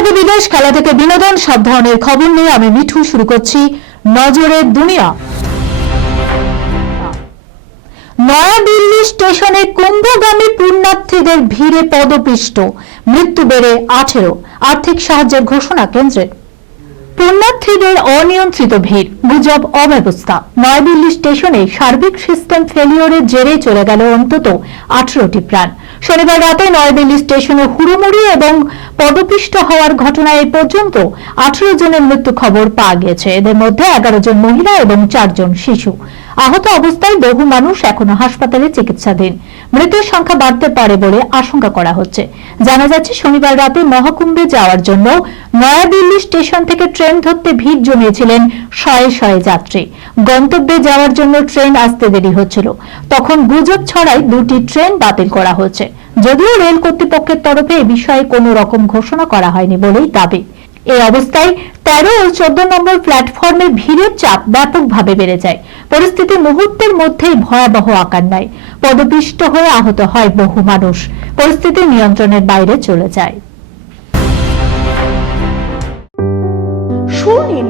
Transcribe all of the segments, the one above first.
থেকে বিদেশ খেলা থেকে বিনোদন সব ধরনের খবর নিয়ে আমি মিঠু শুরু করছি নজরের দুনিয়া। নয়াদিল্লি স্টেশনে কুম্ভগামী পুণ্যার্থীদের ভিড়ে পদপিষ্ট। মৃত্যু বেড়ে আঠেরো। আর্থিক সাহায্যের ঘোষণা কেন্দ্রের। পুণ্যার্থীদের অনিয়ন্ত্রিত ভিড়। গুজব অব্যবস্থা। নয়াদিল্লি স্টেশনে সার্বিক সিস্টেম ফেলিওরের জেরে চলে গেল অন্তত আঠারোটি প্রাণ। শনিবার রাতে নয়াদিল্লি স্টেশনে হুড়ুমুড়ি এবং পদপিষ্ট হওয়ার ঘটনায় এ পর্যন্ত আঠারো জনের মৃত্যু খবর পাওয়া গেছে। এদের মধ্যে এগারো জন মহিলা এবং চারজন শিশু। আহত অবস্থায় বহু মানুষ এখনও হাসপাতালে চিকিৎসাধীন। মৃতের সংখ্যা বাড়তে পারে বলে আশঙ্কা করা হচ্ছে। জানা যাচ্ছে, শনিবার রাতে মহাকুম্ভে যাওয়ার জন্য নয়াদিল্লি স্টেশন থেকে ট্রেন ধরতে ভিড় জমিয়েছিলেন শয়ে শয়ে যাত্রী। গন্তব্যে যাওয়ার জন্য ট্রেন আসতে দেরি হচ্ছিল। তখন গুজব ছড়ায় দুটি ট্রেন বাতিল করা হচ্ছে। যদিও রেল কর্তৃপক্ষের তরফে এ বিষয়ে কোনো রকম ঘোষণা করা হয়নি বলেই দাবি। এই অবস্থায় তেরো ও চোদ্দ নম্বর প্ল্যাটফর্মে ভিড়ের চাপ ব্যাপকভাবে বেড়ে যায়। পরিস্থিতি মুহূর্তের মধ্যেই ভয়াবহ আকার নেয়। পদপিষ্ট হয়ে আহত হয় বহু মানুষ। পরিস্থিতি নিয়ন্ত্রণের বাইরে চলে যায়।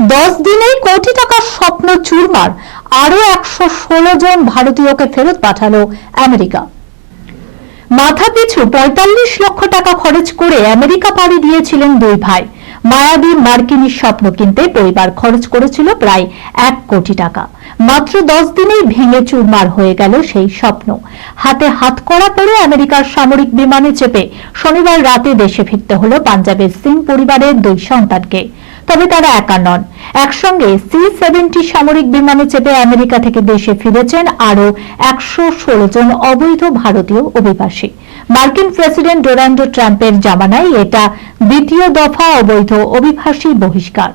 দশ দিনেই কোটি টাকার স্বপ্ন চুরমার। আরও একশো ষোলো জন ভারতীয়কে ফেরত পাঠালো আমেরিকা। মাথা পিছু পঁয়তাল্লিশ লক্ষ টাকা খরচ করে আমেরিকা পাড়ি দিয়েছিলেন দুই ভাই। মায়াবী মার্কিনীর স্বপ্ন কিনতে পরিবার খরচ করেছিল প্রায় এক কোটি টাকা। মাত্র দশ দিনেই ভেঙে চুরমার হয়ে গেল সেই স্বপ্ন। হাতে হাত করা পরে আমেরিকার সামরিক বিমানে চেপে শনিবার রাতে দেশে ফিরতে হলো পাঞ্জাবের সিং পরিবারের দুই সন্তানকে। তবে তারা একা নন। একসঙ্গে সি সেভেন্টি সামরিক বিমানে চেপে আমেরিকা থেকে দেশে ফিরেছেন আরও একশো ষোলো জন অবৈধ ভারতীয় অভিবাসী। মার্কিন প্রেসিডেন্ট ডোনাল্ড ট্রাম্পের জামানায় এটা দ্বিতীয় দফা অবৈধ অভিবাসী বহিষ্কার।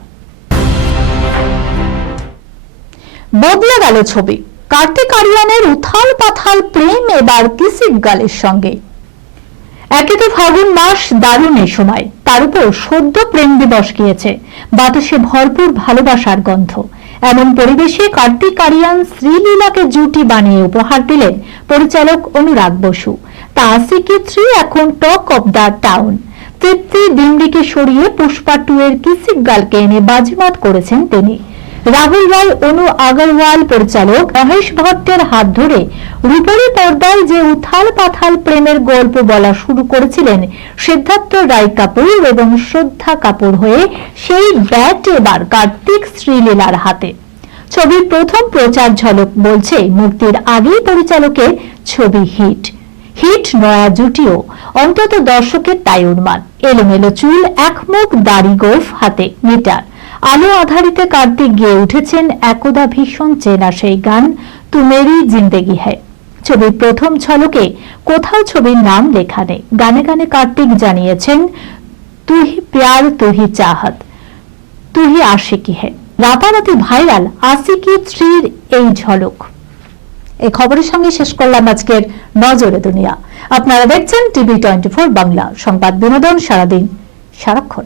বদলে গেল ছবি। কার্তিক আরিয়ানের উথাল পাথাল প্রেম এবার কিসিক গালের সঙ্গে। একে তো ফাগুন মাস দারুণ এই সময়। তার উপর সদ্য প্রেম দিবস গিয়েছে। বাতাসে ভরপুর ভালোবাসার গন্ধ। এমন পরিবেশে কার্তিক আরিয়ান শ্রীলীলাকে জুটি বানিয়ে উপহার দিলেন পরিচালক অনুরাগ বসু। তা আশিকি থ্রি এখন talk of the town. Tripti দিমড়িকে সরিয়ে পুষ্পা টু এর কিসিক গালকে এনে বাজিমাত করেছেন তিনি। রাহুল রায় অনু আগরওয়াল পরিচালক মহেশ ভট্টের হাত ধরে রূপালী পর্দায় যে উথাল পাথাল প্রেমের গল্প বলা শুরু করেছিলেন সিদ্ধার্থ রায় কাপুর এবং শ্রদ্ধা কাপুর হয়ে সেই ব্যাট এবার কার্তিক শ্রীলীলার হাতে। ছবির প্রথম প্রচার ঝলক বলছে মুক্তির আগেই পরিচালকের ছবি হিট। হিট নয়া জুটিও, অন্তত দর্শকের তাই অনুমান। এলোমেলো চুল, একমুখ দাড়ি গোফ হাতে মিটার। আলো আধারিতে কার্তিক গিয়ে উঠেছেন একদা ভীষণ চেনা সেই গান তু মেরি জিন্দেগি হ্যায় ছবির প্রথম ঝলকে কোথাও ছবির নাম লেখা নেই। গানে গানে কার্তিক জানিয়েছেন তুহি প্যার তুহি চাহাত তুহি আশিকি হ্যায় রাতারাতি ভাইরাল আশিকি থ্রির এই ঝলক। এই খবরের সঙ্গে শেষ করলাম আজকের নজরে দুনিয়া। আপনারা দেখছেন টিভি টোয়েন্টি বাংলা। সংবাদ বিনোদন সারাদিন সারাক্ষণ।